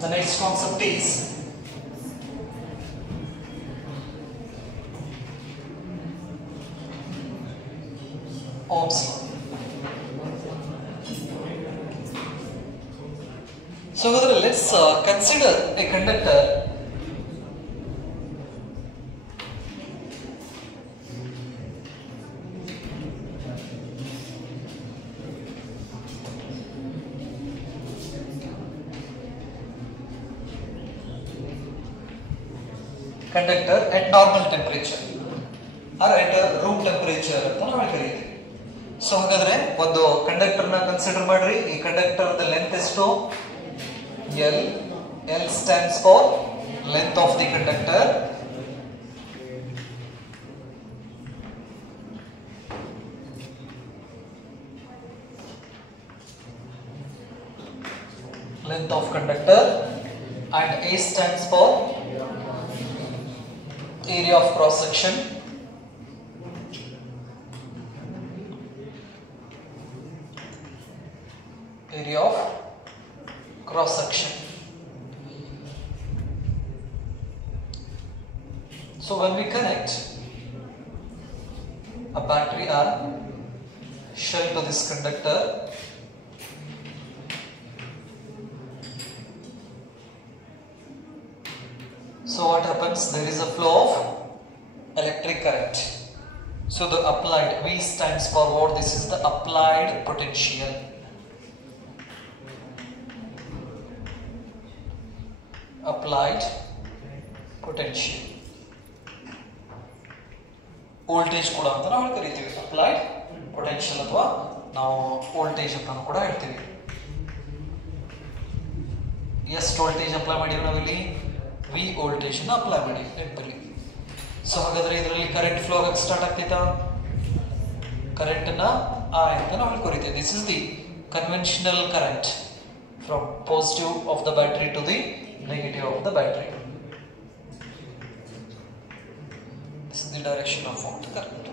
The next concept is Ohm's law. So let's consider a conductor at normal temperature or at room temperature ಅಂತ ನಾವು ಕರೀತೀವಿ. So ಹಾಗಾದ್ರೆ ಒಂದು conductor ನ consider ಮಾಡ್ರಿ. ಈ ಕಂಡಕ್ಟರ್ ದ ಲೆಂತ್ ಎಷ್ಟು? L. L stands for length of the conductor. Length of conductor. And A stands for area of cross section. Area of cross section. So when we connect a battery or shell to this conductor, so what happens? There is a flow of electric current. So the applied, V stands for what? This is the applied potential. Applied potential. Voltage ಕೂಡ ಅಂತ ನಾವು ಕರೀತೀವಿ. Applied potential ಅಥವಾ ನಾವು voltage ಅಂತ ಕೂಡ ಹೇಳ್ತೀವಿ. ಎಷ್ಟು ವೋಲ್ಟೇಜ್ ಅಪ್ಲೈ ಮಾಡಿವಿ ನಾವಿಲ್ಲಿ? V ವೋಲ್ಟೇಜ್ ನ ಅಪ್ಲೈ ಮಾಡಿ ನೆನಪಲ್ಲಿ. ಸೊ ಹಾಗಾದ್ರೆ ಇದರಲ್ಲಿ ಕರೆಂಟ್ ಫ್ಲೋ ಆಗಕ್ಕೆ ಸ್ಟಾರ್ಟ್ ಆಗ್ತೈತಾ? ಕರೆಂಟ್ ನ I ಅಂತ ನಾವು ಕರೀತೀವಿ. This is the conventional current from positive of the battery to the negative of the battery. This is the direction of the current.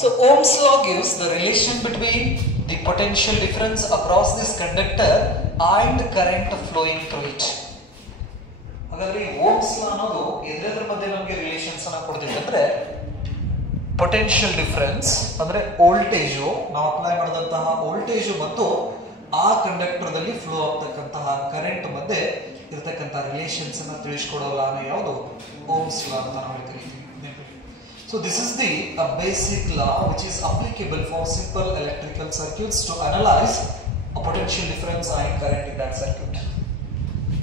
So Ohm's law gives the relation between the potential difference across this conductor and current flowing through it. ಹಾಗಾದ್ರೆ Ohm's law ಅನ್ನೋದು ಎದರ ಮಧ್ಯೆ ನಮಗೆ relations ಅನ್ನು ಕೊಡ್ತೈತೆ ಅಂದ್ರೆ potential difference ಅಂದ್ರೆ voltage, ನಾವು apply ಮಾಡಿದಂತಹ voltage ಮತ್ತು ಆ ಕಂಡಕ್ಟರ್ ದಲ್ಲಿ ಫ್ಲೋ ಆಗ್ತಕ್ಕಂತಹ ಕರೆಂಟ್ ಮಧ್ಯೆ ಇರತಕ್ಕಂತ ರಿಲೇಷನ್ಸ್ ಅನ್ನು ತಿಳಿಸಿಕೊಡೋ ಲಾನ ಯಾವುದು? Ohm's law ಅಂತ ನಾವು ಕರೀತೀವಿ. So this is the basic law which is applicable for simple electrical circuits to analyze a potential difference and current in that circuit.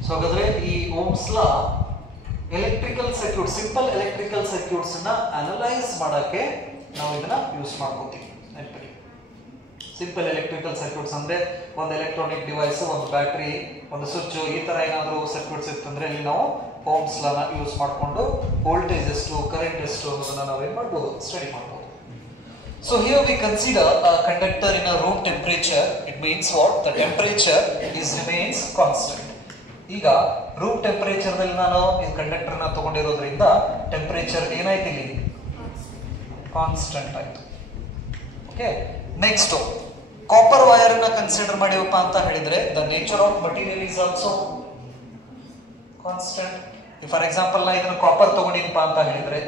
So ಹಾಗಾದ್ರೆ ಈ Ohm's law electrical circuit, simple electrical circuits ಅನ್ನ analyse ಮಾಡಕ್ಕೆ ನಾವು ಇದನ್ನ use ಮಾಡ್ಕೋತೀವಿ. ನೆನಪಿಡಿ, simple electrical circuits ಅಂದ್ರೆ ಒಂದು ಎಲೆಕ್ಟ್ರಾನಿಕ್ ಡಿವೈಸ್, ಒಂದು ಬ್ಯಾಟರಿ, ಒಂದು ಸ್ವಿಚ್, ಈ ತರ ಏನಾದರೂ ಸರ್ಕ್ಯೂಟ್ಸ್ ಇರ್ತಂದ್ರೆ ಇಲ್ಲಿ ನಾವು Ohm's law ನ ಯೂಸ್ ಮಾಡಿಕೊಂಡು ವೋಲ್ಟೇಜ್ ಎಷ್ಟು, ಕರೆಂಟ್ ಎಷ್ಟು ಅನ್ನೋದನ್ನ ನಾವೇನ್ ಮಾಡ್ಬೋದು? ಸ್ಟಡಿ ಮಾಡ್ಬೋದು. So here we consider a conductor in a room temperature. It means what? The temperature remains constant. ಈಗ ರೂಮ್ ಟೆಂಪರೇಚರ್ ದಲ್ಲಿ ನಾನು ಈ ಕಂಡಕ್ಟರ್ ನ ತಗೊಂಡಿರೋದ್ರಿಂದ ಟೆಂಪರೇಚರ್ ಏನಾಯ್ತು? ಇಲ್ಲಿ ಕಾನ್ಸ್ಟೆಂಟ್ ಆಯ್ತು. ಓಕೆ, ನೆಕ್ಸ್ಟ್ ಕಾಪರ್ ವೈರ್ ನ ಕನ್ಸಿಡರ್ ಮಾಡಿವಪ್ಪ ಅಂತ ಹೇಳಿದ್ರೆ the nature of material is also constant. For example ನಾ ಇದನ್ನ ಕಾಪರ್ ತಗೊಂಡಿನಪ್ಪ ಅಂತ ಹೇಳಿದ್ರೆ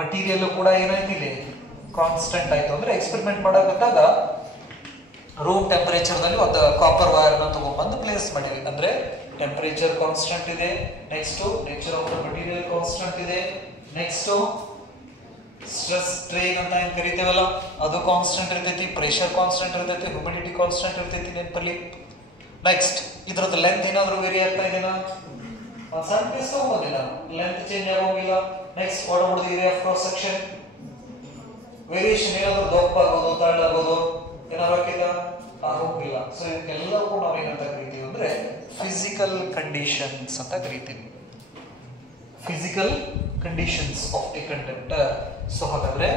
ಮಟೀರಿಯಲ್ ಕೂಡ ಏನಾಯ್ತು? ಇಲ್ಲಿ ಕಾನ್ಸ್ಟೆಂಟ್ ಆಯ್ತು. ಅಂದ್ರೆ ಎಕ್ಸ್ಪೆರಿಮೆಂಟ್ ಮಾಡಬೇಕಾದಾಗ ರೂಮ್ ಟೆಂಪರೇಚರ್ ದಲ್ಲಿ ಒಂದು ಕಾಪರ್ ವೈರ್ ನ ತಗೊಂಡ್ಬಂದು ಪ್ಲೇಸ್ ಮಾಡಿವಿ. ಅಂದ್ರೆ ಟೆಂಪರೇಚರ್ ಕಾನ್ಸ್ಟೆಂಟ್ ಇದೆ, next nature of the material constant ಇದೆ, ನೆಕ್ಸ್ಟ್ ಸ್ಟ್ರೆಸ್ ಸ್ಟ್ರೈನ್ ಅಂತ ಏನ್ ಕರಿತೇವಲ್ಲ ಅದು ಕಾನ್ಸ್ಟೆಂಟ್ ಇರ್ತೈತಿ, ಪ್ರೆಷರ್ ಕಾನ್ಸ್ಟೆಂಟ್ ಇರ್ತೈತಿ, ಹ್ಯೂಮಿಡಿಟಿ ಕಾನ್ಸ್ಟೆಂಟ್ ಇರ್ತೈತಿ ನೆನಪಲ್ಲಿ. ನೆಕ್ಸ್ಟ್ ಇದ್ರದ್ದು ಲೆಂತ್ ಏನಾದ್ರು ವೇರಿ ಆಗ್ತಾ ಇದೆನಾ? ಒಂದು ಸಣ್ಣ ಪೀಸ್ ತಗೊಂಡಿಲ್ಲ, ಲೆಂತ್ ಚೇಂಜ್ ಆಗೋಂಗಿಲ್ಲ. Next what about the area of cross section? Variation ಏನಾದ್ರು ದಪ್ಪ ಆಗೋದು, ತಳ್ಳಾಗೋದು ಏನಾದ್ರು ಆಗೋಂಗಿಲ್ಲ. ಸೊ ಇವಕ್ಕೆಲ್ಲವೂ ನಾವೇನಂತ ಕರಿತೀವಿ ಅಂದ್ರೆ ಫಿಸಿಕಲ್ ಕಂಡೀಷನ್ಸ್ ಅಂತ ಕರಿತೀವಿ. Physical conditions of the conductor. So ಹಾಗಾದ್ರೆ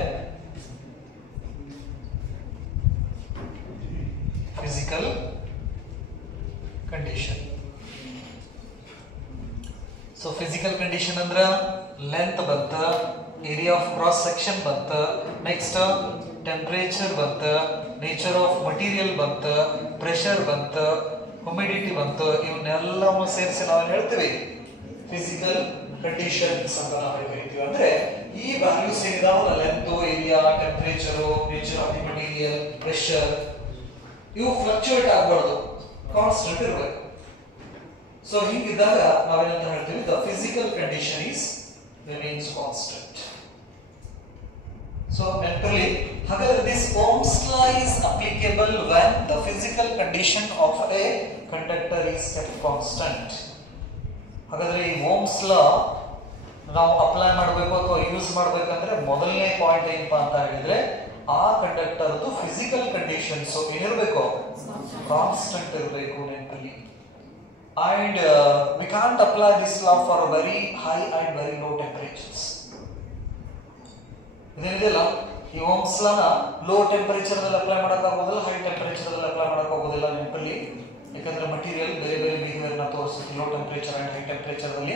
physical condition. So physical condition ಅಂದ್ರ ಲೆಂತ್ ಬಂತ, ಏರಿಯಾ ಆಫ್ ಕ್ರಾಸ್ ಸೆಕ್ಷನ್ ಬಂತ, ನೆಕ್ಸ್ಟ್ ಟೆಂಪರೇಚರ್ ಬಂತ, ನೇಚರ್ ಆಫ್ ಮಟೀರಿಯಲ್ ಬಂತ, ಪ್ರೆಷರ್ ಬಂತ, ಹ್ಯುಮಿಡಿಟಿ ಬಂತು, ಇವನ್ನೆಲ್ಲವನ್ನು ಸೇರಿಸಿ ನಾವು ಹೇಳ್ತೀವಿ ಫಿಸಿಕಲ್ ಕಂಡೀಷನ್ಸ್ ಅಂತ ನಾವು ಕರಿತೀವಿ. ಅಂದ್ರೆ ಈ ವ್ಯಾಲ್ಯೂಸ್ ಏನಿದಾವಲ್ಲ, length, area, temperature, nature of the material, pressure, ಇವು ಫ್ಲಕ್ಚುಯೇಟ್ ಆಗಬಾರ್ದು, ಕಾನ್ಸ್ಟೆಂಟ್ ಇರಬೇಕು. ಸೊ ಹೀಗಿದ್ದಾಗ ನಾವೇನಂತ ಹೇಳ್ತೀವಿ, the physical condition is remains constant. So mentally, however, this Ohm's law is applicable when the physical condition of a conductor is kept constant. ಹಾಗಾದ್ರೆ ಈ Ohm's law ನಾವು apply ಮಾಡಬೇಕು ಅಥವಾ ಯೂಸ್ ಮಾಡಬೇಕಂದ್ರೆ ಮೊದಲನೇ ಪಾಯಿಂಟ್ ಏನಪ್ಪಾ ಅಂತ ಹೇಳಿದ್ರೆ, ಆ ಕಂಡಕ್ಟರ್ದು ಫಿಸಿಕಲ್ ಕಂಡೀಷನ್ಸ್ ಏನಿರಬೇಕು, ಕಾನ್ಸ್ಟೆಂಟ್ ಇರಬೇಕು ನೆನಪಲ್ಲಿ. And we can't apply this law for very high and very low temperatures. ಇದೇನಿದೆಯಲ್ಲ, ಈ ಓಮ್ಸ್ ಲಾನ ಲೋ ಟೆಂಪರೇಚರ್ ದಲ್ಲಿ ಅಪ್ಲೈ ಮಾಡೋಕ್ಕಾಗೋದಿಲ್ಲ, ಹೈ ಟೆಂಪರೇಚರ್ ದಲ್ಲಿ ಅಪ್ಲೈ ಮಾಡೋಕ್ಕಾಗೋದಿಲ್ಲ ನೆನಪಲ್ಲಿ. ಯಾಕಂದ್ರೆ ಮಟೀರಿಯಲ್ ಬೇರೆ ಬೇರೆ ಬಿಹೇವಿಯರ್ ನ ತೋರಿಸುತ್ತೆ low temperature and high temperature ದಲ್ಲಿ.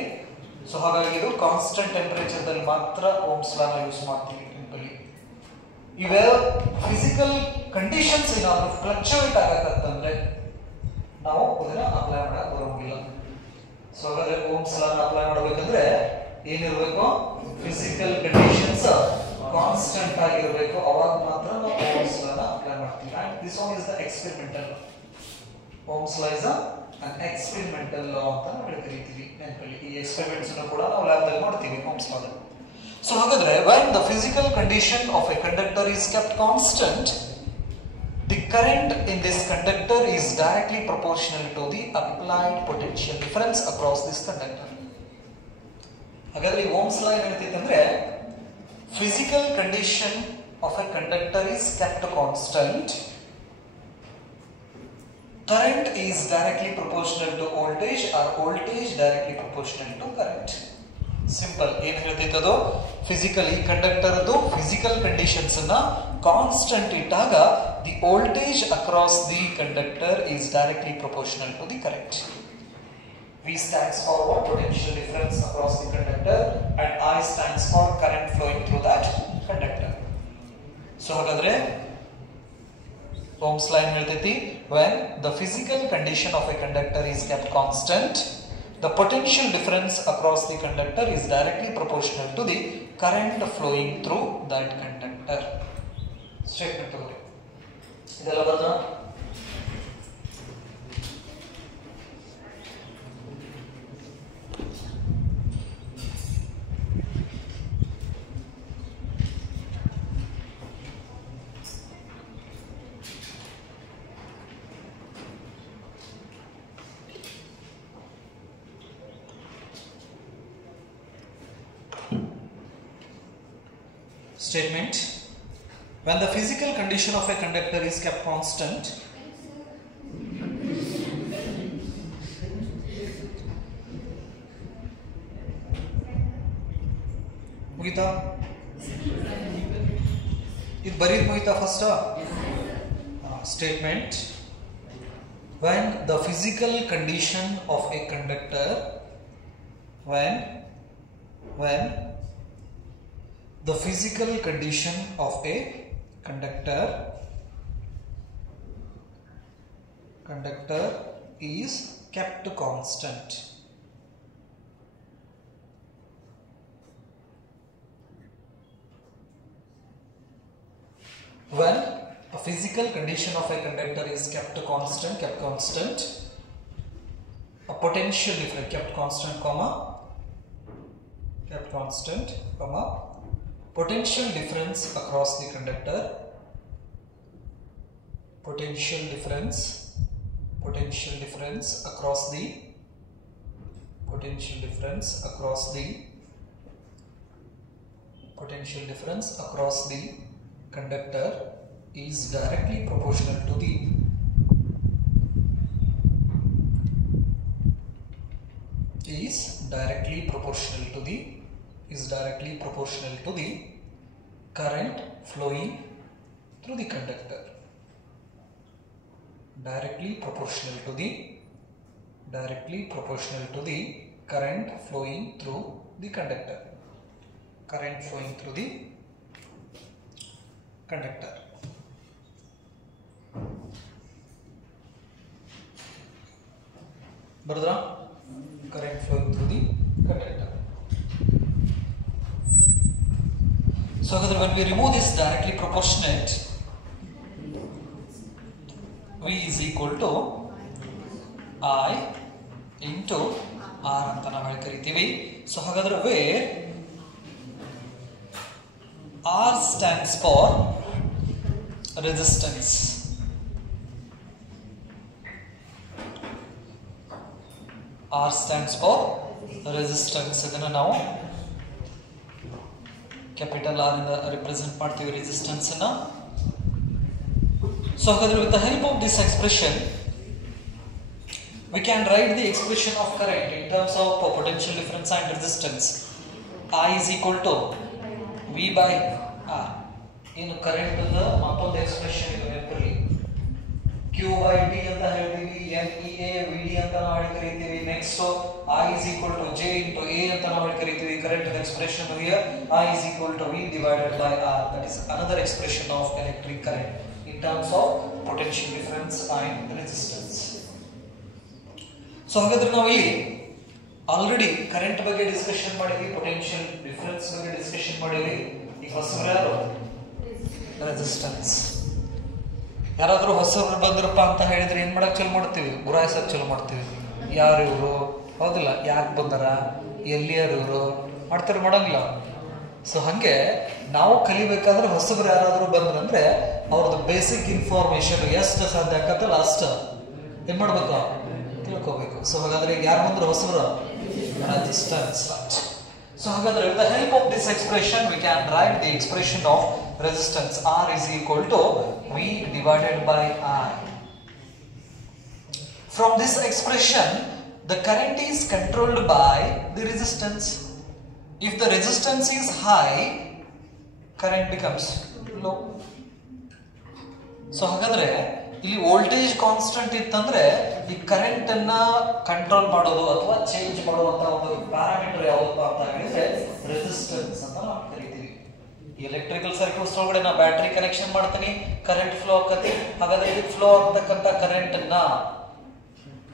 ಸೊ ಹಾಗಾಗಿ ಇದು ಕಾನ್ಸ್ಟೆಂಟ್ ಟೆಂಪರೇಚರ್ ದಲ್ಲಿ ಮಾತ್ರ ಓಮ್ಸ್ ಲಾನ ಯೂಸ್ ಮಾಡ್ತೀವಿ ನೆನಪಲ್ಲಿ. ಇವೇ ಫಿಸಿಕಲ್ ಕಂಡೀಷನ್ಸ್ ಏನಾದ್ರು ಫ್ಲಕ್ಚುಯೇಟ್ ಆಗತ್ತಂದ್ರೆ ನಾವು ಅದನ್ನ ಅಪ್ಲೈ ಮಾಡಕ್ ಬರೋದಿಲ್ಲ. ಸೊ ಹಾಗಾದ್ರೆ ಓಮ್ಸ್ ಲಾನ ಅಪ್ಲೈ ಮಾಡಬೇಕಂದ್ರೆ ಏನಿರಬೇಕು, ಫಿಸಿಕಲ್ ಕಂಡೀಷನ್ಸ್ ಕಾನ್ಸ್ಟೆಂಟ್ ಆಗಿರಬೇಕು, ಅವಾಗ ಮಾತ್ರ ನಾವು ಓಮ್ಸ್ ಲಾನ ಅಪ್ಲೈ ಮಾಡ್ತೀವಿ. And this one is the experimental law. Ohm's law is an experimental law ಅಂತ ನಾವು ಕರಿತೀವಿ ನೆನಪಲ್ಲಿ. ಈ ಎಕ್ಸ್ಪೆರಿಮೆಂಟ್ಸ್ ಅನ್ನು ಕೂಡ ನಾವು ಲ್ಯಾಬ್ ದಲ್ಲಿ ಮಾಡ್ತೀವಿ ಓಮ್ಸ್ ಲಾ. ಸೊ ಹಾಗಾದ್ರೆ when the physical condition of a conductor is kept constant, the current in this conductor is directly proportional to the applied potential difference across this conductor. ಹಾಗಾದ್ರೆ ಈ Ohm's law ಏನ್ ಹೇಳ್ತೈತೆ ಅಂದ್ರೆ, physical condition of a conductor is kept constant, current is directly proportional to voltage or voltage directly proportional to current. Simple. ಏನ್ ಹೇಳ್ತೈತೆ ಅದು, physical ಈ conductor ಅದು physical conditions ಅನ್ನ ಕಾನ್ಸ್ಟೆಂಟ್ ಇಟ್ಟಾಗ the voltage across the conductor is directly proportional to the current. V stands for what? Potential difference across the conductor, and I stands for current flowing through that conductor. So ಹಾಗಾದ್ರೆ Ohm's law ಹೇಳ್ತೈತಿ, when the physical condition of a conductor is kept constant, the potential difference across the conductor is directly proportional to the current flowing through that conductor. Statement ತಗೊಳ್ಳಿ. ಇದೆಲ್ಲ ಬರ್ತಾ statement. When the physical condition of a conductor is kept constant, ಮುಗಿತಾ? ಇದು ಬರೀದ್ ಮುಗಿತಾ first? Statement. When the physical condition of a conductor, when the physical condition of a conductor is kept constant. When a physical condition of a conductor is kept constant, a potential difference kept constant, potential difference across the conductor, potential difference across the conductor is directly proportional to the current flowing through the conductor. Directly proportional to the current flowing through the conductor. ಬರದ್ರಾ current flowing through the conductor. So when we remove this directly proportionate, V is equal to I into R ಅಂತ ನಾವು ಹೇಳಿ ಕರಿತೀವಿ. So ಹಾಗಾದ್ರೆ where R stands for resistance. R stands for resistance. ಇದನ್ನ ನಾವು capital R ಇಂದ represent ಮಾಡ್ತೀವಿ resistance ಅನ್ನ. ಸೊ ಹಾಗಾದ್ರೆ with the help of this expression we can write the expression of current in terms of potential difference and resistance. I is equal to V by R. In current the ಮತ್ತೊಂದು expression ಇದೆ ನೆನಪಿರಲಿ. Q by T ಅಂತ ಹೇಳ್ತೀವಿ, MEA VD ಅಂತ ನಾವು ಹೇಳಿ ಕರೀತೀವಿ. Next I is equal to J into A ಅಂತ ನಾವು ಹೇಳಿ ಕರೀತೀವಿ. Current expression here I is equal to V divided by R. That is another expression of electric current in terms of potential difference and resistance. So ಹಾಗಾದ್ರೆ ನಾವು ಇಲ್ಲಿ already current ಬಗ್ಗೆ discussion ಮಾಡಿದ್ವಿ, potential difference ಬಗ್ಗೆ discussion ಮಾಡಿದ್ವಿ. ಈಗ ಹೊಸಬ್ರು ಯಾರು? ರೆಸಿಸ್ಟೆನ್ಸ್. ಯಾರಾದ್ರೂ ಹೊಸಬ್ರು ಬಂದ್ರಪ್ಪ ಅಂತ ಹೇಳಿದ್ರೆ ಏನ್ ಮಾಡಕ್ ಚಲೋ ಮಾಡ್ತೀವಿ? ಗುರಾಯಿಸಕ್ ಚಲೋ ಮಾಡ್ತೀವಿ. ಯಾರು ಇವರು, ಹೌದಿಲ್ಲ, ಯಾಕೆ ಬಂದಾರ, ಎಲ್ಲಿ ಯಾರು ಇವರು ಮಾಡ್ತಾರೆ, ಮಾಡಂಗಿಲ್ಲ. ಸೊ ಹಂಗೆ ನಾವು ಕಲಿಬೇಕಾದ್ರೆ ಹೊಸಬ್ರು ಯಾರಾದ್ರೂ ಬಂದ್ರಂದ್ರೆ ಅವ್ರದ್ದು ಬೇಸಿಕ್ ಇನ್ಫಾರ್ಮೇಶನ್ ಎಷ್ಟು ಸಾಧ್ಯ ಆಗತ್ತಲ್ಲ ಅಷ್ಟು ಏನ್ ಮಾಡ್ಬೇಕು, ತಿಳ್ಕೋಬೇಕು. ಸೊ ಹಾಗಾದ್ರೆ ಯಾರು ಬಂದ್ರು ಹೊಸಬ್ರು? ರೆಸಿಸ್ಟೆನ್ಸ್. ಸೊ ಹಾಗಾದ್ರೆ with the help of this expression we can write the expression of resistance. R is equal to V divided by I. From this expression the current is controlled by the resistance. If the resistance is high, current becomes low. So ಹಾಗಾದ್ರೆ ಇಲ್ಲಿ voltage constant ಇತ್ತಂದ್ರೆ ಈ current ಅನ್ನ control ಮಾಡೋದು ಅಥವಾ change ಮಾಡುವಂತ ಒಂದು parameter ಯಾವ್ದಪ್ಪ ಅಂತ ಹೇಳಿದ್ರೆ ರೆಸಿಸ್ಟೆನ್ಸ್ ಅಂತ ನಾವು ಕರಿತೀವಿ. ಎಲೆಕ್ಟ್ರಿಕಲ್ ಸರ್ಕ್ಯೂಟ್ಸ್ ಒಳಗಡೆ ನಾ ಬ್ಯಾಟರಿ ಕನೆಕ್ಷನ್ ಮಾಡ್ತೀನಿ, ಕರೆಂಟ್ ಫ್ಲೋ ಆಕತಿ. ಹಾಗಾದ್ರೆ ಇದಕ್ಕೆ ಫ್ಲೋ ಆಗ್ತಕ್ಕಂಥ ಕರೆಂಟ್ ಅನ್ನ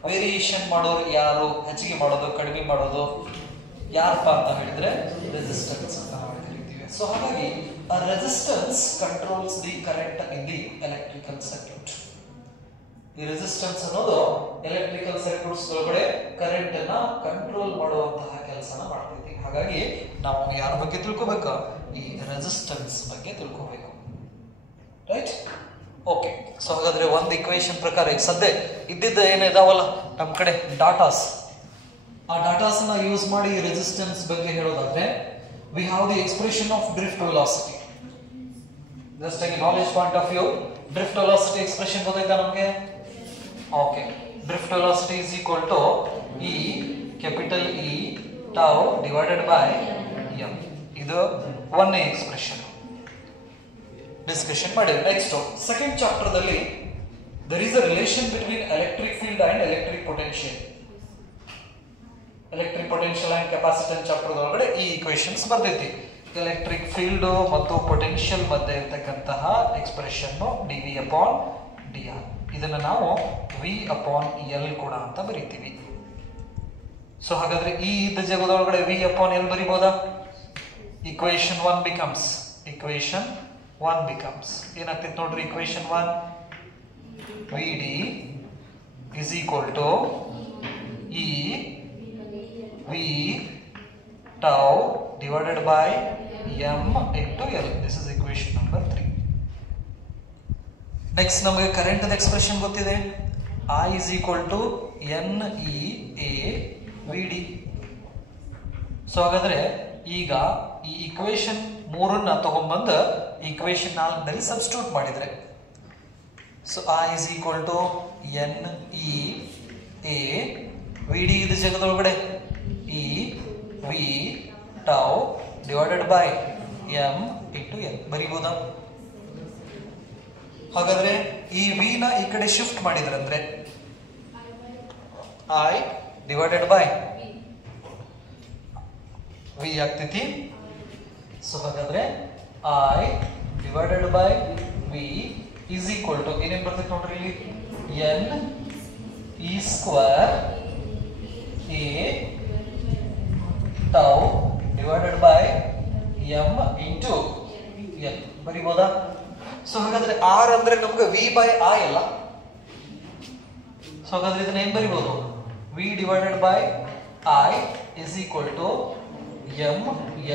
ವೇರಿಯೇಷನ್ ಮಾಡೋರು ಯಾರು, ಹೆಚ್ಚಿಗೆ ಮಾಡೋದು ಕಡಿಮೆ ಮಾಡೋದು ಯಾರಪ್ಪ ಅಂತ ಹೇಳಿದ್ರೆ ರೆಸಿಸ್ಟೆನ್ಸ್ ಅಂತ ನಾವು ಕರಿತೀವಿ. ಸೊ ಹಾಗಾಗಿ a resistance controls the current in the electrical circuit. ಈ ರೆಸಿಸ್ಟೆನ್ಸ್ ಅನ್ನೋದು ಎಲೆಕ್ಟ್ರಿಕಲ್ ಸರ್ಕ್ಯೂಟ್ಸ್ ಒಳಗಡೆ ಕರೆಂಟ್ ಅನ್ನ ಕಂಟ್ರೋಲ್ ಮಾಡುವಂತಹ ಕೆಲಸನ ಮಾಡ್ತೈತಿ. ಹಾಗಾಗಿ ನಾವು ಯಾರ ಬಗ್ಗೆ ತಿಳ್ಕೋಬೇಕು? ಈ ರೆಸಿಸ್ಟೆನ್ಸ್ ಬಗ್ಗೆ ತಿಳ್ಕೋಬೇಕು. ರೈಟ್? ಓಕೆ. ಸೊ ಹಾಗಾದ್ರೆ ಒಂದು ಇಕ್ವೇಶನ್ ಪ್ರಕಾರ ಈಗ ಸದ್ಯ ಇದ್ದಿದ್ದ ಏನಿದಾವಲ್ಲ ನಮ್ಮ ಕಡೆ ಡಾಟಾಸ್, ಆ ಡಾಟಾಸ್ ನ ಯೂಸ್ ಮಾಡಿ ರೆಸಿಸ್ಟೆನ್ಸ್ ಬಗ್ಗೆ ಹೇಳೋದಾದ್ರೆ we have the expression of drift velocity. Just take a knowledge point of view, drift velocity expression ಗೊತ್ತಾಯ್ತಾ ನಮಗೆ? Okay. drift velocity is equal to E capital E tau divided by m. ಇದು ಒಂದೇ expression discussion ಮಾಡಿದ್ವಿ. Next second chapter ದಲ್ಲಿ there is a relation between electric field and electric potential. Electric potential and capacitance chapter ಒಳಗಡೆ ಈ equations ಬರ್ತೈತಿ. Electric field ಮತ್ತು potential ಮಧ್ಯೆ ಇರತಕ್ಕಂತಹ expression DV upon D R. ಇದನ್ನ ನಾವು ವಿ ಅಪಾನ್ ಎಲ್ ಕೂಡ ಅಂತ ಬರೀತೀವಿ. ಸೊ ಹಾಗಾದ್ರೆ ಈ ಇದ್ದ ಜಾಗದೊಳಗಡೆ ವಿ ಅಪಾನ್ ಎಲ್ ಬರಿಬೋದಾ? ಇಕ್ವೇಷನ್ ಒನ್ ಬಿಕಮ್ಸ್ ಏನಾಗ್ತೈತಿ ನೋಡ್ರಿ? Equation one V D is equal to E V tau divided by m into L. This is equation number 3. Next ನಮಗೆ ಕರೆಂಟ್ ದ ಎಕ್ಸ್ಪ್ರೆಷನ್ ಗೊತ್ತಿದೆ. I is equal to NEA VD. So ಹಾಗಾದ್ರೆ ಈಗ ಈ equation 3 ತಗೊಂಡ್ಬಂದು equation 4 ನಲ್ಲಿ substitute ಮಾಡಿದ್ರೆ, so I is equal to NEA VD ಇದ ಜಾಗದೊಳಗಡೆ E V tau divided by m into L ಬರೀಬಹುದಾ? ಹಾಗಾದ್ರೆ ಈ V ನ ಈ ಕಡೆ ಶಿಫ್ಟ್ ಮಾಡಿದ್ರಂದ್ರೆ I divided by V ಆಗ್ತೈತಿ. ಸೊ ಹಾಗಾದ್ರೆ I divided by V is equal to ಏನೇನ್ ಬರ್ತೈತಿ ನೋಡ್ರಿ ಇಲ್ಲಿ, N E square ಆರ್ ಅಂದ್ರೆ ನಮ್ಗೆ ವಿ ಬೈ ಐ ಅಲ್ಲ. ಸೊ ಹಾಗಾದ್ರೆ ಇದನ್ನ ಏನ್ ಬರಿಬಹುದು? V divided by I is equal to M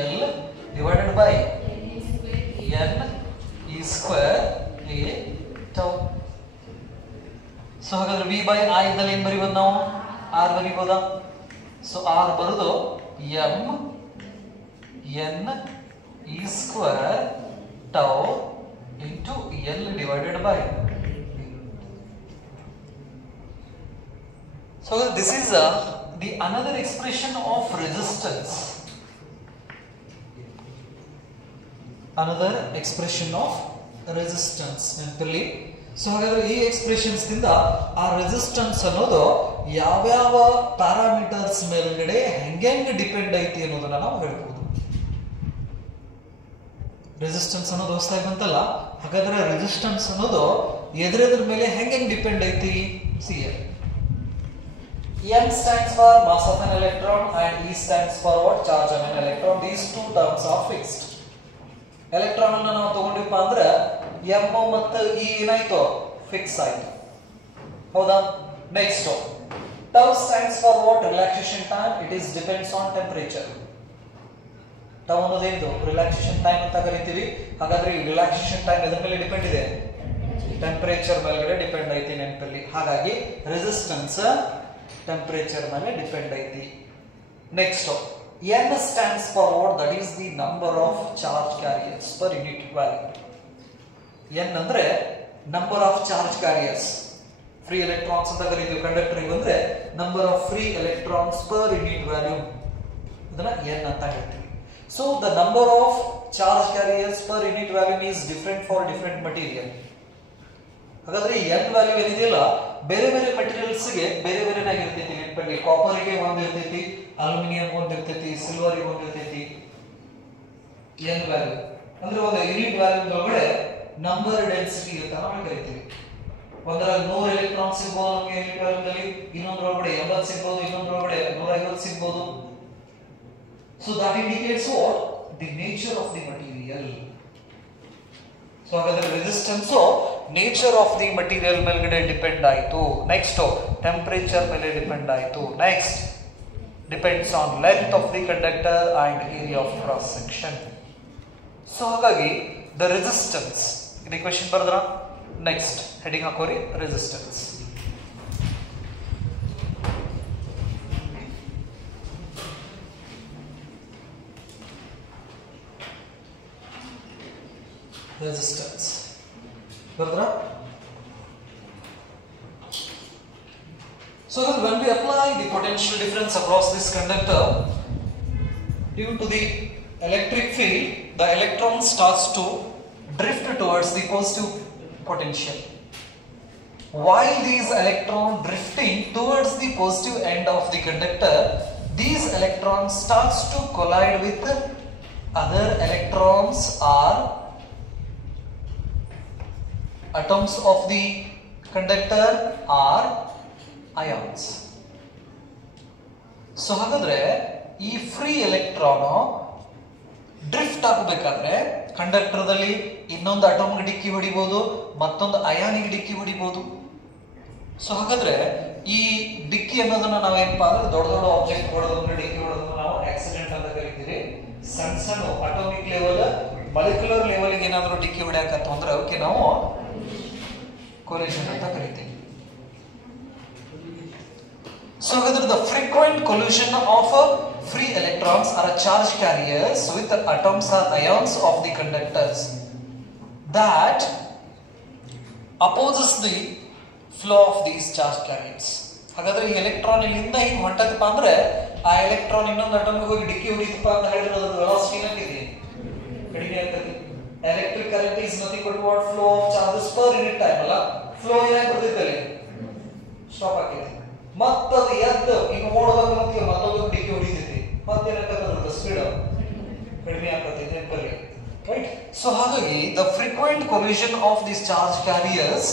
L divided by N E square A tau. So ಹಾಗಾದ್ರೆ ವಿ ಬೈ ಐ ಇದ್ದಲ್ಲಿ ಏನ್ ಬರಿಬಹುದು ನಾವು? ಆರ್ ಬರಿಬಹುದಾ? ಸೊ ಆರ್ ಬರುದು M N E square tau into L divided by. So this is the another expression of resistance. Another expression of resistance. ನೆನಪಿರಲಿ. So ಹಾಗಾದ್ರೆ ಈ ಎಕ್ಸ್ಪ್ರೆಷನ್ಸ್ ದಿಂದ ಆ ರೆಸಿಸ್ಟೆನ್ಸ್ ಅನ್ನೋದು ಯಾವ್ಯಾವ ಪ್ಯಾರಾಮೀಟರ್ಸ್ ಮೇಲ್ಗಡೆ ಹೆಂಗೆ ಡಿಪೆಂಡ್ ಐತಿ ಅನ್ನೋದನ್ನ ನಾವು ಹೇಳ್ಬೋದು. ರೆಸಿಸ್ಟೆನ್ಸ್ ಅನ್ನೋದು ಹೊಸದಾಗಿ ಬಂತಲ್ಲ, ಹಾಗಾದ್ರೆ ರೆಸಿಸ್ಟೆನ್ಸ್ ಅನ್ನೋದು ಎದ್ರ ಮೇಲೆ ಹೆಂಗೆ ಡಿಪೆಂಡ್ ಐತಿ? C M stands for mass of an electron and E stands for what? Charge of an electron. These two terms are fixed. Electron ಅನ್ನು ನಾವು ತಗೊಂಡಿಪ್ಪ ಅಂದ್ರೆ M ಮತ್ತು E ಏನಾಯ್ತು? ಫಿಕ್ಸ್ ಆಯ್ತು. ಹೌದಾ? Next tau stands for what? Relaxation time. It is depends on temperature. tau ಅನ್ನೋದೇನು? Relaxation time ಅಂತ ಕರಿತೀವಿ. ಹಾಗಾದ್ರೆ ಈ ರಿಲ್ಯಾಕ್ಸೇಷನ್ ಟೈಮ್ ಎದ್ರ ಮೇಲೆ ಡಿಪೆಂಡ್ ಇದೆ? ಟೆಂಪರೇಚರ್ ಮೇಲೆ ಡಿಪೆಂಡ್ ಐತಿ ನೆನಪಲ್ಲಿ. ಹಾಗಾಗಿ ರೆಸಿಸ್ಟೆನ್ಸ್ ಟೆಂಪರೇಚರ್ ಮೇಲೆ ಡಿಪೆಂಡ್ ಐತಿ. Next N stands for what? That is the number of charge carriers per unit value. N ಅಂದ್ರೆ number of charge carriers. Free electrons ಅಂತ ಕರೀತೀವಿ. ಕಂಡಕ್ಟರ್ ಬಂದ್ರೆ number of free electrons per unit value, ಇದನ್ನ N ಅಂತ ಹೇಳ್ತೀವಿ. So the number of charge carriers per unit value is different for different material. ಹಾಗಾದ್ರೆ N value ಏನಿದೆಯಲ್ಲ ಬೇರೆ ಬೇರೆ ಮೆಟೀರಿಯಲ್ಸ್ ಗೆ ಬೇರೆ ಬೇರೆನಾಗಿರ್ತೈತಿ. ನೆನಪಲ್ಲಿ ಕಾಪರ್ ಗೆ ಒಂದು ಇರ್ತೈತಿ, ಅಲ್ಯೂಮಿನಿಯಂ ಒಂದು ಇರ್ತೈತಿ, ಸಿಲ್ವರ್ ಗೆ ಒಂದು ಇರ್ತೈತಿ. ಎನ್ ವ್ಯಾಲ್ಯೂ ಅಂದ್ರೆ ಒಂದು ಯೂನಿಟ್ ವ್ಯಾಲ್ಯೂ ಒಳಗಡೆ ನಂಬರ್ ಡೆನ್ಸಿಟಿ ಅಂತ ನಾವು ಕರಿತೀವಿ. ಒಂದರಲ್ಲಿ 100 ಎಲೆಕ್ಟ್ರಾನ್ ಸಿಗಬಹುದು ನಮಗೆ ಯೂನಿಟ್ ವ್ಯಾಲ್ಯೂದಲ್ಲಿ, ಇನ್ನೊಂದರೊಳಗಡೆ 80 ಸಿಗಬಹುದು, ಇನ್ನೊಂದರೊಳಗಡೆ 150 ಸಿಗಬಹುದು. So that indicates what? The nature of the material. So ಹಾಗಾದ್ರೆ resistance nature of the material ಮೇಲ್ಗಡೆ ಡಿಪೆಂಡ್ ಆಯಿತು. ನೆಕ್ಸ್ಟ್ ಟೆಂಪರೇಚರ್ ಮೇಲೆ ಡಿಪೆಂಡ್ ಆಯಿತು. Next depends on length of the conductor and area of cross section. So ಹಾಗಾಗಿ the resistance ಇದು question ಬರೆದ್ರ next heading ಹಾಕೋರಿ resistance. Resistance. Further. So then when we apply the potential difference across this conductor, due to the electric field, the electron starts to drift towards the positive potential. While these electrons drifting towards the positive end of the conductor, these electrons starts to collide with other electrons or atoms of the conductor are ions. So ಹಾಗಾದ್ರೆ ಈ free electron drift ಆಗಬೇಕಾದ್ರೆ ಕಂಡಕ್ಟರ್ದಲ್ಲಿ ಇನ್ನೊಂದು ಅಟೋಮ್ಗೆ ಡಿಕ್ಕಿ ಹೊಡಿಬಹುದು, ಮತ್ತೊಂದು ಅಯಾನಿಗೆ ಡಿಕ್ಕಿ ಹೊಡಿಬಹುದು. So ಹಾಗಾದ್ರೆ ಈ ಡಿಕ್ಕಿ ಅನ್ನೋದನ್ನ ನಾವೇನಪ್ಪಾ ಅಂದ್ರೆ ದೊಡ್ಡ ದೊಡ್ಡ ಆಬ್ಜೆಕ್ಟ್ ಹೊಡೆದ್ರೆ ಡಿಕ್ಕಿ ಹೊಡೆದ್ರೆ ನಾವು ಆಕ್ಸಿಡೆಂಟ್ ಅಂತ ಕರಿತೀವಿ. ಸಣ್ಣ ಸಣ್ಣ ಅಟೋಮಿಕ್ ಲೆವೆಲ್, ಮಾಲಿಕ್ಯುಲರ್ ಲೆವೆಲ್ಗೆ ಏನಾದರೂ ಡಿಕ್ಕಿ ಹೊಡ್ಯಾಕತ್ತ ಅಂದ್ರೆ ಅವಕ್ಕೆ ನಾವು ಕೊಲಿಷನ್ ಅಂತ ಕರಿತೀವಿ. So whether the frequent collision of free electrons or charge carriers with the atoms or ions of the conductors that opposes the flow of these charge carriers. ಹಾಗಾದ್ರೆ ಈ ಎಲೆಕ್ಟ್ರಾನ್ ಇಲ್ಲಿಂದ ಹಿಂಗೆ ಹೊಂಟದಪ್ಪ ಅಂದ್ರೆ ಆ ಎಲೆಕ್ಟ್ರಾನ್ ಇನ್ನೊಂದು ಅಟಮ್ಗೆ ಹೋಗಿ ಡಿಕ್ಕಿ ಹೊಡಿತಪ್ಪ ಅಂತ ಹೇಳಿದ್ರೆ ಅದರ ವೆಲಾಸಿಟಿ ಏನಾಗಿದೆ? ಕಡಿಮೆ ಆಗ್ತದೆ. Electric current is nothing but what? Flow of charges per unit time ಅಲ್ಲ. ಫ್ಲೋ ಏನಾಗ್ಬಿಡ್ತೈತೆ? ಸ್ಟಾಪ್ ಆಗ್ತೈತೆ. ಮತ್ತದು ಎದ್ದು ಈಗ ಓಡಬೇಕು ಅಂತ ಮತ್ತೊಂದು ಡಿಕ್ಕಿ ಹೊಡಿತೈತಿ, ಮತ್ತೇನಾಗ್ತದೆ? ಸ್ಪೀಡ್ ಕಡಿಮೆ ಆಗ್ತೈತೆ ನೆನಪಲ್ಲಿ, ರೈಟ್? ಸೊ ಹಾಗಾಗಿ the frequent collision of this charge carriers,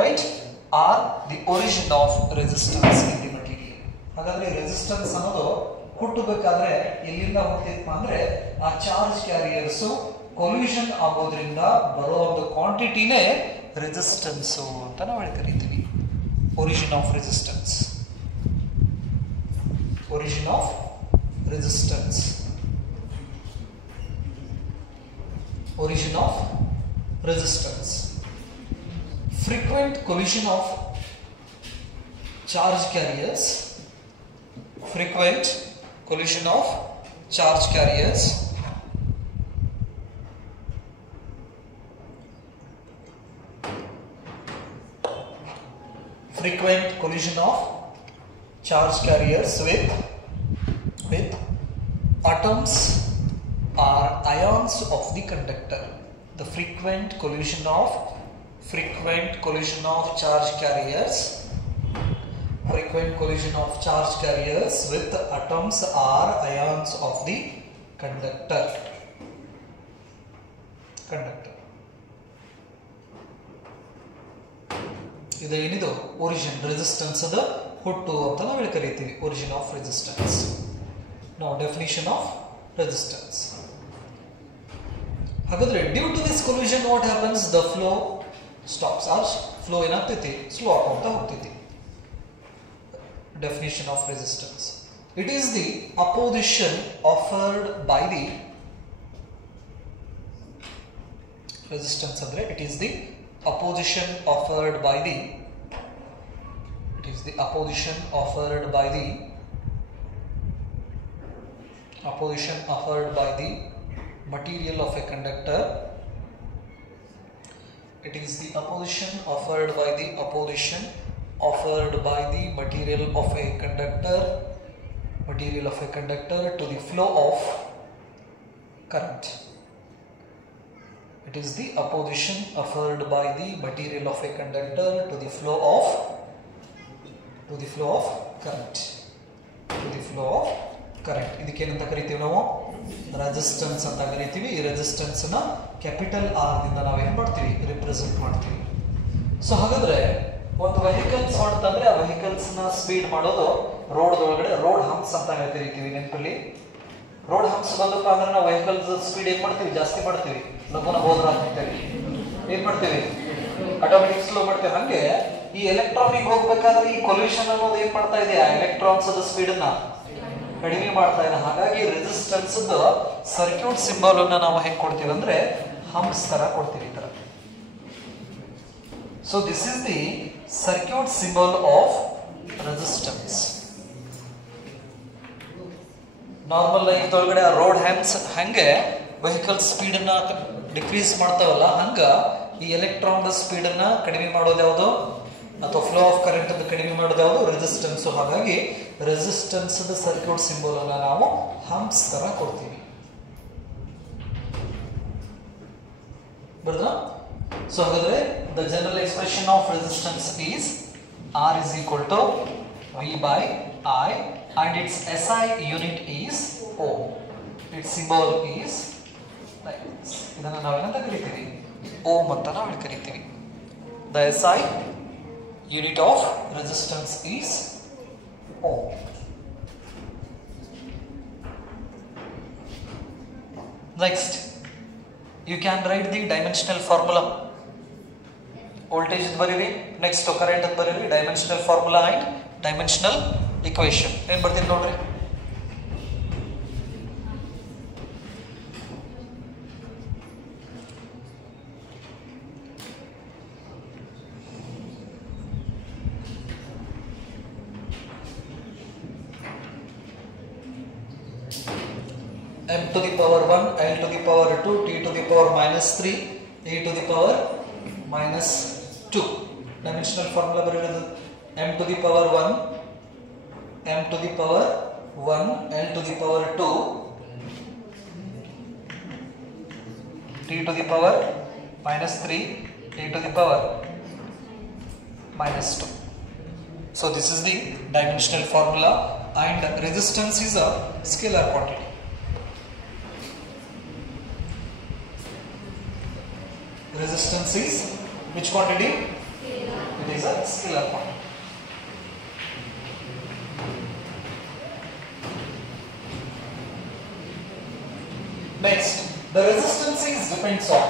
right, R the origin of resistance in the material. ಹಾಗಾದ್ರೆ ರೆಸಿಸ್ಟೆನ್ಸ್ ಅನ್ನೋದು ಹುಟ್ಟಬೇಕಾದ್ರೆ ಎಲ್ಲಿಂದ ಹುಟ್ಟಿದಪ್ಪ ಅಂದ್ರೆ ಆ ಚಾರ್ಜ್ ಕ್ಯಾರಿಯರ್ಸ್ ಕೊಲ್ಯೂಷನ್ ಆಗೋದ್ರಿಂದ ಬರೋ ಒಂದು ಕ್ವಾಂಟಿಟಿನೇ ರೆಸಿಸ್ಟೆನ್ಸ್ ಅಂತ ನಾವು ಕರಿತೀವಿ. Origin of resistance, origin of resistance, origin of resistance. Frequent collision of charge carriers, frequent collision of charge carriers frequent collision of charge carriers with atoms or ions of the conductor. The frequent collision of charge carriers, frequent collision of charge carriers with atoms or ions of the conductor. ಇದು ಏನಿದು origin, resistance ಅದ ಹುಟ್ಟು ಅಂತ ನಾವು ಕರೀತೀವಿ. Origin of resistance. No definition of resistance. ಹಾಗಾದ್ರೆ due to this collision what happens, the flow stops. Or flow ಏನಾಗ್ತೈತಿ, slow ಆಗ್ತಾ ಹೋಗ್ತೈತಿ. Definition of resistance. It is the opposition offered by the resistance ಅಂದ್ರೆ it is the opposition offered by the material of a conductor. It is the opposition offered by the material of a conductor to the flow of current. It is the opposition offered by the material of a conductor to the flow of current. ಇದಕ್ಕೆ ಏನಂತ ಕರಿತೀವಿ ನಾವು, resistance ಅಂತ ಕರಿತೀವಿ. ಈ resistance ನ capital R ದಿಂದ ನಾವೇನ್ ಮಾಡ್ತೀವಿ, ರಿಪ್ರೆಸೆಂಟ್ ಮಾಡ್ತೀವಿ. ಸೊ ಹಾಗಾದ್ರೆ ಒಂದು ವೆಹಿಕಲ್ಸ್ ಹೊರಟಂದ್ರೆ ಆ ವೆಹಿಕಲ್ಸ್ ನ ಸ್ಪೀಡ್ ಮಾಡೋದು ರೋಡ್ ಒಳಗಡೆ ರೋಡ್ ಹಂಪ್ಸ್ ಅಂತ ಕರಿತೀವಿ. ನೆನಪಲ್ಲಿ ರೋಡ್ ಹಂಪ್ಸ್ ಬಂದಪ್ಪ ಅಂದ್ರೆ ನಾವು ವೆಹಿಕಲ್ಸ್ ಸ್ಪೀಡ್ ಏನ್ ಮಾಡ್ತೀವಿ, ಜಾಸ್ತಿ ಮಾಡ್ತೀವಿ. ಲಘುನ ಹೋದ್ರ ಏನ್ ಮಾಡ್ತೀವಿ, ಆಟೋಮೆಟಿಕ್ ಸ್ಲೋ ಮಾಡ್ತೀವಿ. ಹಂಗೆ ಈ ಎಲೆಕ್ಟ್ರಾನಿಕ್ ಹೋಗ್ಬೇಕಾದ್ರೆ ಈ ಕೊಲ್ಯೂಷನ್ ಅನ್ನೋದು ಏನ್ ಮಾಡ್ತಾ ಇದೆ, ಎಲೆಕ್ಟ್ರಾನ್ಸ್ ಸ್ಪೀಡ್ ನ ಕಡಿಮೆ ಮಾಡ್ತಾ ಇದೆ. ಹಾಗಾಗಿ ರೆಸಿಸ್ಟೆನ್ಸ್ ಸರ್ಕ್ಯೂಟ್ ಸಿಂಬಲ್ ಅನ್ನ ನಾವು ಹೆಂಗ್ ಕೊಡ್ತೀವಿ ಅಂದ್ರೆ ಹಂಪ್ಸ್ ತರ ಕೊಡ್ತೀವಿ, ಈ ತರ. So this is the circuit symbol of resistance. Normal life ಒಳಗಡೆ ರೋಡ್ ಹ್ಯಾಂಪ್ಸ್ ಹಂಗೆ ವೆಹಿಕಲ್ ಸ್ಪೀಡ್ ಅನ್ನ ಡಿಕ್ರೀಸ್ ಮಾಡ್ತಾವಲ್ಲ, ಹಂಗ ಈ ಎಲೆಕ್ಟ್ರಾನ್ ಸ್ಪೀಡ್ ಅನ್ನ ಕಡಿಮೆ ಮಾಡೋದು ಯಾವುದು, ಅಥವಾ ಫ್ಲೋ ಆಫ್ ಕರೆಂಟ್ ಅನ್ನು ಕಡಿಮೆ ಮಾಡೋದು ಯಾವುದು, ರೆಸಿಸ್ಟೆನ್ಸ್. ಹಾಗಾಗಿ ರೆಸಿಸ್ಟೆನ್ಸ್ ಸರ್ಕ್ಯೂಟ್ ಸಿಂಬಲ್ ಅನ್ನ ನಾವು ಹಂಪ್ಸ್ ತರ ಕೊಡ್ತೀವಿ. ಬರ್ದಾ? ಸೊ ಹಾಗಾದ್ರೆ the general expression of resistance is R is equal to V by I and its SI unit is ohm. Its symbol is like this. ಇದನ್ನ ನಾವು ಏನಂತ ಕರೀತೀವಿ, ಓಮ್ ಅಂತ ನಾವು ಕರೀತೀವಿ. The SI unit of resistance is ohm. Next, you can write the dimensional formula. Voltage ಬರೀರಿ, next current ಬರೀರಿ, dimensional formula and dimensional equation. ಏನು ಬರ್ತೀನಿ ನೋಡ್ರಿ. m to the power 1, l to the power 2, t to the power minus 3, e to the power minus 2. Dimensional formula ಬರೆಯೋದು m to the power 1, m to the power 1, l to the power 2, t to the power minus 3, e to the power minus 2. So this is the dimensional formula, and resistance is a scalar quantity. Resistance is which quantity? It is a scalar quantity. Next, The resistance is depends on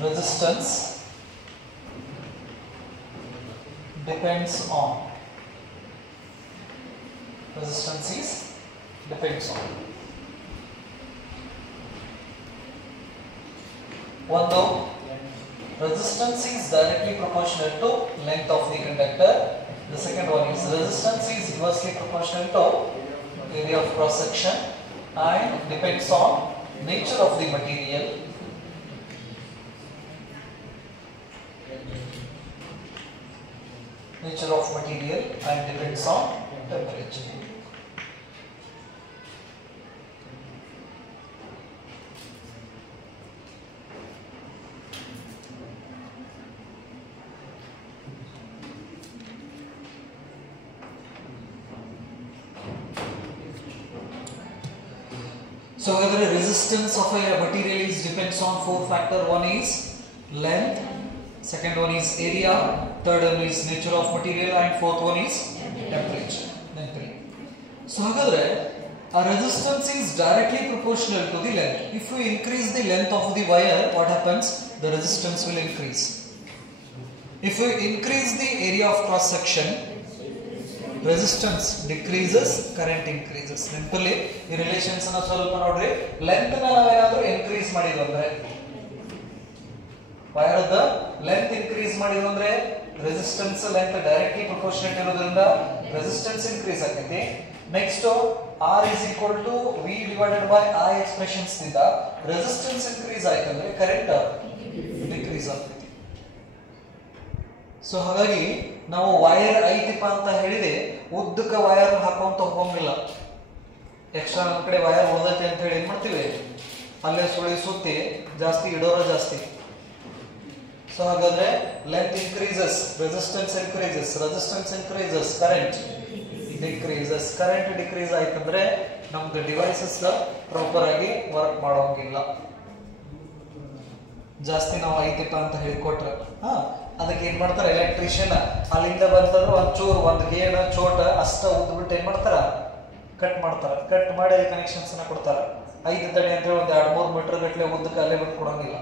resistance depends on resistance is depends on one though resistance is directly proportional to length of the conductor. The second one is resistance is inversely proportional to area of cross section and depends on nature of the material. Nature of material and depends on temperature. So whether the resistance of a material is depends on four factors. One is length, second one is area, third one is nature of material, and fourth one is temperature. So a resistance is directly proportional to the length. If we increase the length of the wire, what happens? The resistance will increase. If we increase the area of cross section, resistance decreases, current increases. Simply, ಈ relations ಅನ್ನು ಸ್ವಲ್ಪ ನೋಡ್ರಿ. Length ನ ನಾವೇನಾದ್ರೂ increase ಮಾಡಿದ್ರೆ, wire the length increase ಮಾಡಿದ್ರೆ resistance length directly proportionate ಇರೋದ್ರಿಂದ resistance increase ಆಗುತ್ತೆ. Next R is equal to V divided by I expressions ನಿಂದ ರೆಸಿಸ್ಟೆನ್ಸ್ ಇನ್ಕ್ರೀಸ್ ಆಯ್ತಂದ್ರೆ ಕರೆಂಟ್ ಡಿಕ್ರೀಸ್ ಆಗುತ್ತೆ. ಸೊ ಹಾಗಾಗಿ ನಾವು ವೈರ್ ಐತಿಪ್ಪ ಅಂತ ಹೇಳಿದೆ ಉದ್ದಕ್ಕೆ ವೈರ್ ಹಾಕೊಂತ ಹೋಗಂಗಿಲ್ಲ. ಎಕ್ಸ್ಟ್ರಾ ನಮ್ಮ ಕಡೆ ವೈರ್ ಉಳಿದೈತೆ ಅಂತ ಹೇಳಿ ಏನ್ ಮಾಡ್ತೀವಿ, ಅಲ್ಲೇ ಸುಳಿ ಸುತ್ತಿ ಜಾಸ್ತಿ ಇಡೋರ ಜಾಸ್ತಿ. ಸೊ ಹಾಗಾದ್ರೆ length increases, resistance increases, current decreases. Current decrease ಆಯ್ತಂದ್ರೆ ನಮ್ದು ಡಿವೈಸಸ್ ಪ್ರಾಪರ್ ಆಗಿ ವರ್ಕ್ ಮಾಡೋಂಗಿಲ್ಲ. ಜಾಸ್ತಿ ನಾವು ಐತಿಪ್ಪ ಅಂತ ಹೇಳಿ ಕೊಟ್ರೆ ಅದಕ್ಕೆ ಏನ್ ಮಾಡ್ತಾರೆ, ಎಲೆಕ್ಟ್ರಿಷಿಯನ್ ಅಲ್ಲಿಂದ ಬಂತಂದ್ರೆ ಒಂಚೂರು ಒಂದು ಗೇಣ ಚೋಟ ಅಷ್ಟ ಉದ್ಬಿಟ್ಟು ಏನ್ ಮಾಡ್ತಾರ, ಕಟ್ ಮಾಡ್ತಾರ. ಕಟ್ ಮಾಡಿ ಕನೆಕ್ಷನ್ಸ್ ಕೊಡ್ತಾರ. 5 ತಡಿ ಅಂತ ಹೇಳಿ ಒಂದು 2-3 ಮೀಟರ್ ಗಟ್ಟಲೆ ಉದ್ದಕ್ಕೆ ಅಲ್ಲೇ ಬಿಟ್ಟು ಕೊಡೋಂಗಿಲ್ಲ.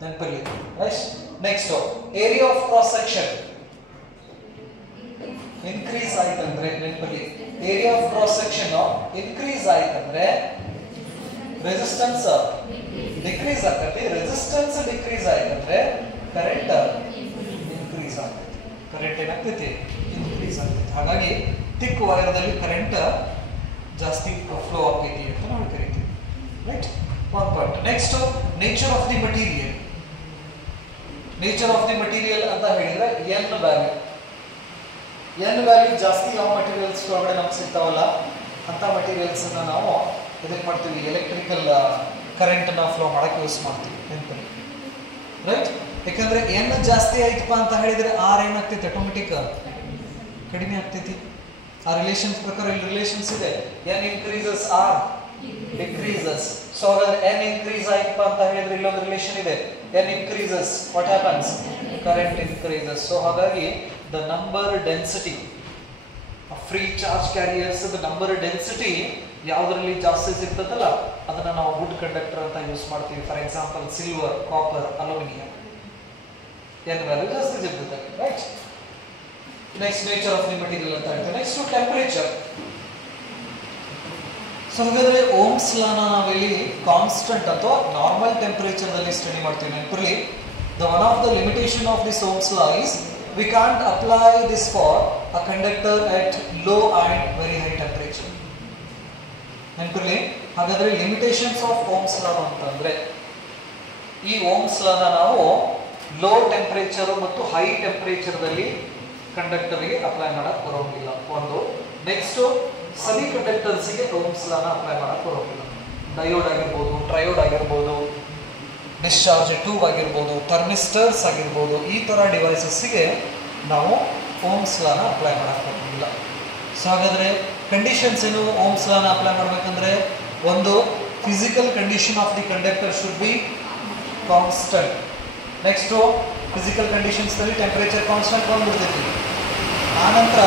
ನೆನಪಿರ್ಲಿ. Next area of cross section increase ಆಯ್ತಂದ್ರೆ, ನೆನಪಿರ್ಲಿ, area of cross section increase ಆಯ್ತಂದ್ರೆ ರೆಸಿಸ್ಟೆನ್ಸ್ ಡಿಕ್ರೀಸ್ ಆಗ್ತೈತಿ. ರೆಸಿಸ್ಟೆನ್ಸ್ ಡಿಕ್ರೀಸ್ ಆಯ್ತಂದ್ರೆ ಕರೆಂಟ್ ಇನ್ಕ್ರೀಸ್ ಆಗ್ತೈತಿ. ಕರೆಂಟ್ ಏನಾಗ್ತೈತಿ, ಇನ್ಕ್ರೀಸ್ ಆಗ್ತೈತಿ. ಹಾಗಾಗಿ ಥಿಕ್ ವೈರ್ದಲ್ಲಿ ಕರೆಂಟ್ ಜಾಸ್ತಿ ಫ್ಲೋ ಆಗ್ತೈತಿ ಅಂತ ನಾವು ಕರಿತೀವಿ. Right, one point. Next nature of the material. Nature of the material ಅಂತ ಹೇಳಿದ್ರೆ ಎನ್ ವ್ಯಾಲ್ಯೂ. ಎನ್ ವ್ಯಾಲ್ಯೂ ಜಾಸ್ತಿ ಯಾವ ಮಟೀರಿಯಲ್ಸ್ ಒಳಗಡೆ ನಮ್ಗೆ ಸಿಗ್ತಾವಲ್ಲ ಅಂತ ಮಟೀರಿಯಲ್ಸ್ ಅನ್ನ ನಾವು ಇದಕ್ಕೆ ಮಾಡ್ತೀವಿ, ಎಲೆಕ್ಟ್ರಿಕಲ್ ಕರೆಂಟ್ ನ ಫ್ಲೋ ಮಾಡಕ್ಕೆ ಯೂಸ್ ಮಾಡ್ತೀವಿ. ನೆನಪಲ್ಲಿ. ರೈಟ್, ಯಾಕಂದ್ರೆ ಎನ್ ಜಾಸ್ತಿ ಆಯ್ತಪ್ಪ ಅಂತ ಹೇಳಿದ್ರೆ ಆರ್ ಏನಾಗ್ತೈತಿ, ಆಟೋಮೆಟಿಕ್ ಕಡಿಮೆ ಆಗ್ತೈತಿ. ಆ ರಿಲೇಷನ್ಸ್ ಪ್ರಕಾರ ಇಲ್ಲಿ ರಿಲೇಷನ್ಸ್ ಇದೆ, N increases or decreases. So ಹಾಗಾದ್ರೆ ಎನ್ ಇನ್ಕ್ರೀಸ್ ಆಯ್ತಪ್ಪ ಅಂತ ಹೇಳಿದ್ರೆ ಇಲ್ಲೊಂದು ರಿಲೇಷನ್ ಇದೆ, N increases what happens, current increases. So ಹಾಗಾಗಿ the number density free charge carriers, the number density ಯಾವುದರಲ್ಲಿ ಜಾಸ್ತಿ ಸಿಗ್ತದಲ್ಲ ಅದನ್ನ ನಾವು ಗುಡ್ ಕಂಡಕ್ಟರ್ ಅಂತ ಯೂಸ್ ಮಾಡ್ತೀವಿ. For example silver, copper, aluminium. N value ಜಾಸ್ತಿ ಸಿಗ್ತದೆ. Right, next nature of the material ಅಂತ ಹೇಳ್ತೀವಿ. Next temperature. ಸೊ ಹಾಗಾದ್ರೆ ಓಮ್ಸ್ ಲಾನ ನಾವಿಲ್ಲಿ ಕಾನ್ಸ್ಟೆಂಟ್ ಅಥವಾ ನಾರ್ಮಲ್ ಟೆಂಪರೇಚರ್ ದಲ್ಲಿ ಸ್ಟಡಿ ಮಾಡ್ತೀವಿ. ನೆನಪಿರಲಿ, the one of the limitation of this Ohm's law is we can't apply this for a conductor at low and very high temperature. ನೆನಪಿರಲಿ, ಹಾಗಾದ್ರೆ limitations of Ohm's law ಅಂತಂದ್ರೆ ಈ Ohm's ಲಾನ ನಾವು low temperature ಮತ್ತು high temperature ದಲ್ಲಿ ಕಂಡಕ್ಟರ್ಗೆ apply ಮಾಡಕ್ ಬರೋಂಗಿಲ್ಲ ಒಂದು. ನೆಕ್ಸ್ಟ್ ಸೆಮಿ ಕಂಡಕ್ಟರ್ಸ್ಗೆ ಓಮ್ಸ್ ಲಾನ ಅಪ್ಲೈ ಮಾಡಕ್ ಬರೋಂಗಿಲ್ಲ. ಡಯೋಡ್ ಆಗಿರ್ಬೋದು, ಟ್ರಯೋಡ್ ಆಗಿರ್ಬೋದು, ಡಿಸ್ಚಾರ್ಜ್ ಟ್ಯೂಬ್ ಆಗಿರ್ಬೋದು, ಥರ್ಮಿಸ್ಟರ್ಸ್ ಆಗಿರ್ಬೋದು, ಈ ಥರ ಡಿವೈಸಸ್ಗೆ ನಾವು ಓಮ್ಸ್ ಲಾನ ಅಪ್ಲೈ ಮಾಡಕ್ಕೆ ಬರೋಂಗಿಲ್ಲ. ಸೊ ಹಾಗಾದರೆ ಕಂಡೀಷನ್ಸ್ ಏನು ಓಮ್ಸ್ ಲಾನ ಅಪ್ಲೈ ಮಾಡಬೇಕಂದ್ರೆ, ಒಂದು physical condition of the conductor should be constant. Next physical ಕಂಡೀಷನ್ಸ್ನಲ್ಲಿ ಟೆಂಪರೇಚರ್ ಕಾನ್ಸ್ಟೆಂಟ್ ಬಂದ್ಬಿಡ್ತೈತಿ. ಆನಂತರ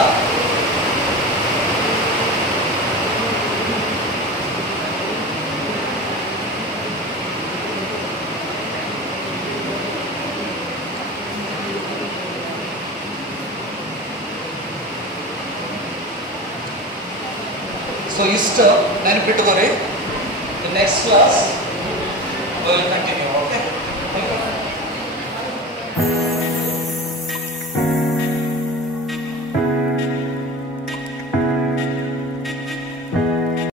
ಸೊ ಇಷ್ಟು ನೆನಪಿಟ್ಟುಕೋರಿ. Next class will continue.